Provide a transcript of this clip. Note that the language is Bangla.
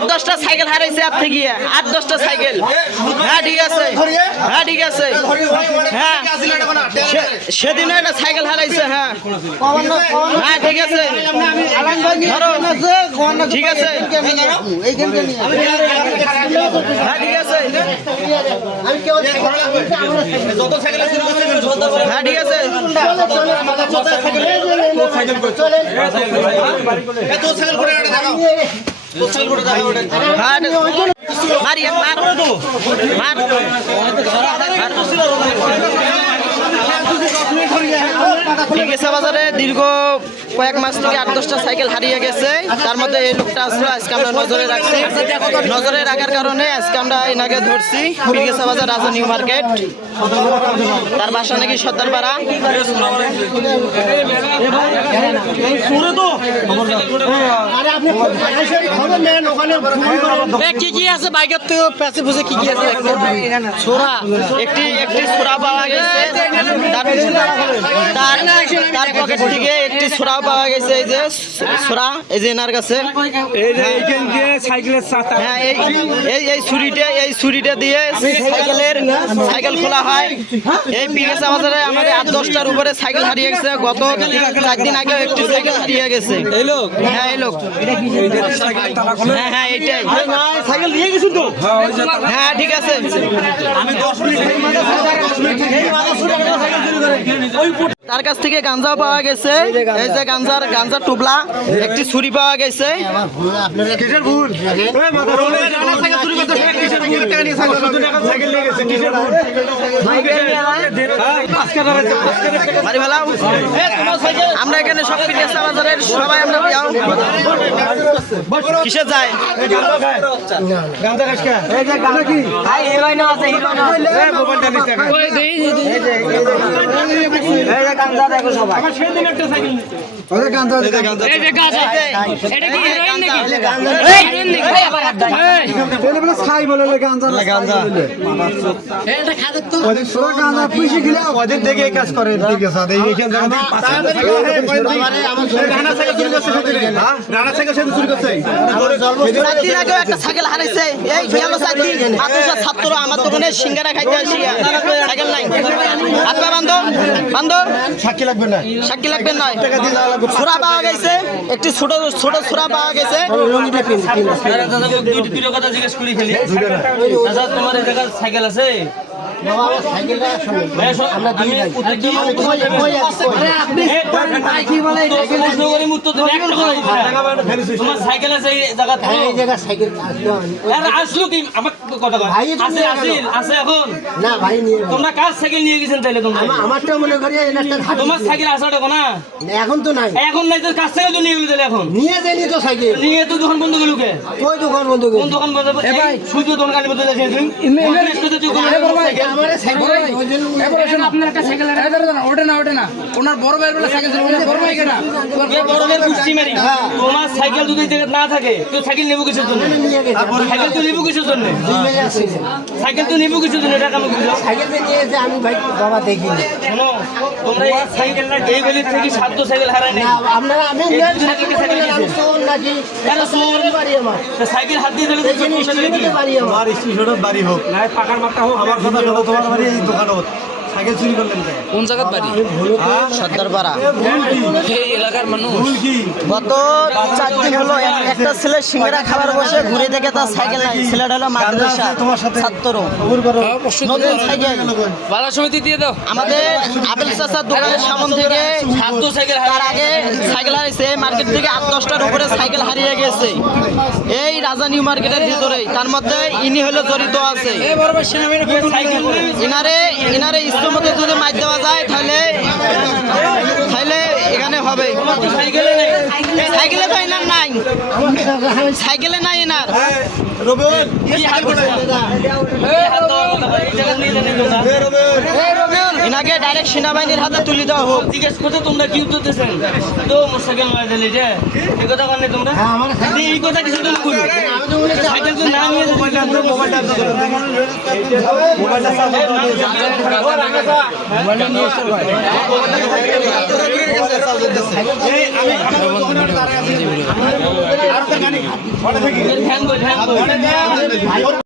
আট দশটা সাইকেল হারাইছে আর থেকে আট দশটা সাইকেল। হ্যাঁ ঠিক আছে। হ্যাঁ ঠিক আছে। হ্যাঁ। সে- সেদিনও একটা সাইকেল হারাইছে হ্যাঁ। হ্যাঁ ঠিক আছে। ঠিক আছে। হ্যাঁ ঠিক আছে। হ্যাঁ ঠিক আছে। হ্যাঁ মারি। মার। মার। বিকেসা বাজারে দীর্ঘ কয়েক মাস থেকে আট দশটা সাইকেল হারিয়ে গেছে। তার মধ্যে এই লোকটা আসলো আজকে আমরা নজরে রাখছি। নজরে রাখার কারণে আজকে আমরা এনাকে ধরছি বিকেসা বাজার রাজা নিউ মার্কেট। তার বাসা নাকি সর্দারপাড়া কি কি আছে? বাইকের তো ফুসে কি কি আছে? একটি একটি ছোড়া পাওয়া গেছে। তার পকেট থেকে একটি ছোড়া পাওয়া গেছে এই যে এই যে এনার কাছে। হ্যাঁ। এই এই এই ছুরিটা এই ছুরিটা দিয়ে সাইকেলের সাইকেল খোলা হয়। এই পিকেসা বাজারে আমাদের আট দশটার উপরে সাইকেল হারিয়ে গেছে। গত চার দিন আগে একটি সাইকেল হারিয়ে গেছে। এই লোক? হ্যাঁ এই লোক। হ্যাঁ হ্যাঁ এইটাই। সাইকেল নিয়ে গেছেন তো? হ্যাঁ ঠিক আছে। ওই তার কাছ থেকে গাঞ্জা পাওয়া গেছে এই যে গাঞ্জার গাঞ্জার টুবলা একটি ছুরি পাওয়া গেছে আমরা এখানে সব বাজারের সবাই আমরা কিসে যায় এটা কি হেরোইন নাকি ছাই বলে গাঞ্জা গাঞ্জা এটা খাদের তো ওরা গাঁজা পুষে গেলে ওদের দেখে কাজ করে ঠিক আছে এই এখানে জায়গা থেকে পাঁচ চার দিন আগেও একটা সাইকেল হারাইছে এই গেল চার দিন মাদ্রাসার ছাত্র আমার দোকানে সিঙ্গারা খাইতে আসি সাইকেল নাই পা বান্ধব বান্ধব সাক্ষী লাগবে না। সাক্ষী লাগবে না ছোড়া পাওয়া গেছে। একটি ছোট ছোট ছোড়া পাওয়া গেছে। দুটো কথা জিজ্ঞেস করি খেলি। আচ্ছা তোমার সাইকেল আছে? তোমার গেল। গেল। কার সাইকেল নিয়ে গেছেন তাইলে তোমরা আমা- আমারটা মনে করি তোমার। সাইকেল না এখন তো নাই এখন নাই তোর তো নিয়ে গেলো তাহলে এখন নিয়ে যায়নি তো সাইকেল নিয়ে তো দোকান বন্ধ কে ওই দোকান বন্ধ কোন দোকান বন্ধ শুধু দোকান বন্ধ সাইকেল আমার সাইকেল ওই জন্য উনি এবার আসেন আপনার একটা সাইকেল ওঠে না ওঠে না। ওনার বড় ভাইয়ের বেলা সাইকেল ছিল বড় ভাই কেনা? বড় মেয়ের কুস্তি মারি। তোমার সাইকেল যদি না থাকে তো সাইকেল নেব কিসের জন্য? সাইকেল তো নেব কিসের জন্য? দুই মেয়ে আছে। সাইকেল তো নেব কিসের জন্য? এটা কেন সাইকেল নিয়ে এসে আমি ভাই বাবা দেখিনি। শোনো তোমরা এই সাইকেল এই গলির থেকে সাত সাইকেল হারায় না, আপনারা আমি এই নেন দুদিন সাইকেল আগে সাইকেল বললেন, আমি কিনছে। শোন নাকি? কেন শোন? বাড়ি আমার। তো সাইকেল হাত দিয়ে দিলে বাড়ি হোক। না পাকার মাথা হোক আমার কথা শোনো তোমার বাড়ি এই দোকান হোক সাইকেল চুরি করলেন কোন? জায়গার বাড়ি? সর্দারপাড়া। এই এলাকার মানুষ। গত চার দিন হলো একটা ছেলে সিঙ্গারা খাবার বসে ঘুরে দেখে তার সাইকেল নাই। ছেলেটা হলো মাদ্রাসা তোমার সাথে। ছাত্র। নতুন সাইকেল। সমিতি দিয়ে দাও। আমাদের চাচার দোকানের সামন থেকে সাইকেল তার আগে সাইকেল হারিয়েছে মার্কেট থেকে আট দশটার উপরে সাইকেল হারিয়ে গেছে। এই রাজা নিউ মার্কেটের ভিতরেই। তার মধ্যে ইনি হলো জড়িত আছে। ইনারে ইনারে ইষ্ট যদি মার দেওয়া যায় তাহলে তাহলে এখানে হবে। সাইকেলে নেই? সাইকেলে তো এনার নাই। সাইকেলে নাই এনার। এনাকে ডাইরেক্ট সেনাবাহিনীর হাতে তুলে দেওয়া হোক। জিজ্ঞেস করতে তোমরা কি উত্তর দিয়েছেন তো মোটরসাইকেল মারা দিলে যে এই কথা কারণে তোমরা? এই কথা কিছু তুমি সাইকেল না নিয়ে মোবাইলটা আনতো, মোবাইলটা আনতো, মোবাইলটা চার্জ দিতে হবে। এই, আমি- আমি দোকানে দাঁড়ায় আর একটা ওটা থেকে। ফ্যান বই ফ্যান বড় দেয়া